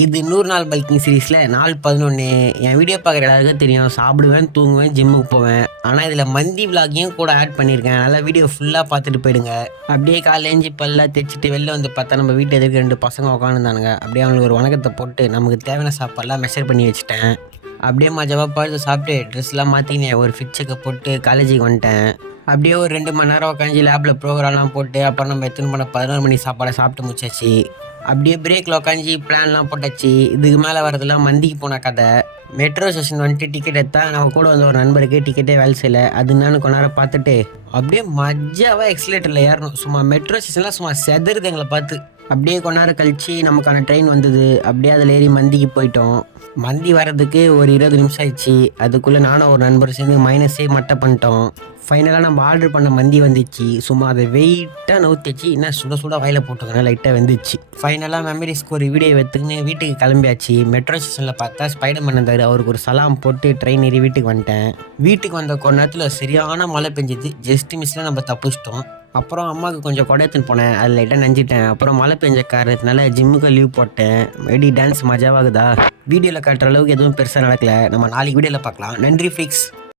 இது 100 நாள் பல்கிங் சீரீஸில் நாள் 11. என் வீடியோ பார்க்குற எல்லாருக்கும் தெரியும், சாப்பிடுவேன், தூங்குவேன், ஜிம்முக்கு போவேன். ஆனால் இதில் மந்தி விலாகையும் கூட ஆட் பண்ணியிருக்கேன். அதனால் வீடியோ ஃபுல்லாக பார்த்துட்டு போயிடுங்க. அப்படியே காலேஞ்சி பல்லாம் தைச்சிட்டு வெளில வந்து பார்த்தா நம்ம வீட்டு எதிர்க்க 2 பசங்க உட்காந்துருந்தானுங்க. அப்படியே அவங்களுக்கு ஒரு வணக்கத்தை போட்டு நமக்கு தேவையான சாப்பாடெல்லாம் மெஷர் பண்ணி வச்சுட்டேன். அப்படியே மஜாவாக பழுத்து சாப்பிட்டு ட்ரெஸ்லாம் மாற்றினேன், ஒரு ஃபிட் செக்கப் போட்டு காலேஜுக்கு வந்துட்டேன். அப்படியே ஒரு 2 மணி நேரம் உட்காந்து லேபில் ப்ரோக்ராம்லாம் போட்டு அப்புறம் நம்ம எத்தனை பண்ண 11 மணி சாப்பாடை சாப்பிட்டு முடிச்சாச்சு. அப்படியே பிரேக்கில் உட்காந்து பிளான்லாம் போட்டாச்சு. இதுக்கு மேலே வரதெல்லாம் மந்திக்கு போன கதை. மெட்ரோ ஸ்டேஷன் வந்துட்டு டிக்கெட் எடுத்தா நம்ம கூட வந்து ஒரு நண்பருக்கு டிக்கெட்டே வேலை செய்யலை. அது என்னன்னு கொஞ்ச நேரம் பார்த்துட்டு அப்படியே மஜாவாக எக்ஸிலேட்டரில் ஏறணும். சும்மா மெட்ரோ ஸ்டேஷன்லாம் சும்மா செதறுது எங்களை பார்த்து. அப்படியே கொஞ்ச நேரம் கழித்து நமக்கான ட்ரெயின் வந்தது. அப்படியே அதில் ஏறி மந்திக்கு போயிட்டோம். மந்தி வர்றதுக்கு ஒரு 20 நிமிஷம் ஆயிடுச்சு. அதுக்குள்ளே நானும் ஒரு நண்பர் சேர்ந்து மைனஸே மட்டை பண்ணிட்டோம். ஃபைனலாக நம்ம ஆர்டர் பண்ண மந்தி வந்துச்சு. சும்மா அதை வெயிட்டாக நவுத்திச்சு. என்ன சுட சுட வாயில் போட்டுக்கணும், லைட்டாக வந்துச்சு. ஃபைனலாக மெமரிஸ்க்கு ஒரு வீடியோ எடுத்துக்கின்னு வீட்டுக்கு கிளம்பியாச்சு. மெட்ரோ ஸ்டேஷனில் பார்த்தா ஸ்பைடர்மேன் இருந்தார். அவருக்கு ஒரு சலாம் போட்டு ட்ரெயின் ஏறி வீட்டுக்கு வந்துட்டேன். வீட்டுக்கு வந்த கொஞ்ச நேரத்தில் சரியான மழை பெஞ்சிது. ஜஸ்ட் மிஸ்ஸில் நம்ம தப்பிச்சிட்டோம். அப்புறம் அம்மாவுக்கு கொஞ்சம் கொடை எடுத்துன்னு போனேன், அது லைட்டாக நஞ்சிட்டேன். அப்புறம் மழை பெஞ்ச காரணத்தினால ஜிம்முக்கு லீவ் போட்டேன். வெடி டான்ஸ் மஜாவாகுதா? வீடியோவில் காட்டுற அளவுக்கு எதுவும் பெருசாக நடக்கலை. நம்ம நாளைக்கு வீடியோவில் பார்க்கலாம். நன்றி ஃபிக்ஸ்.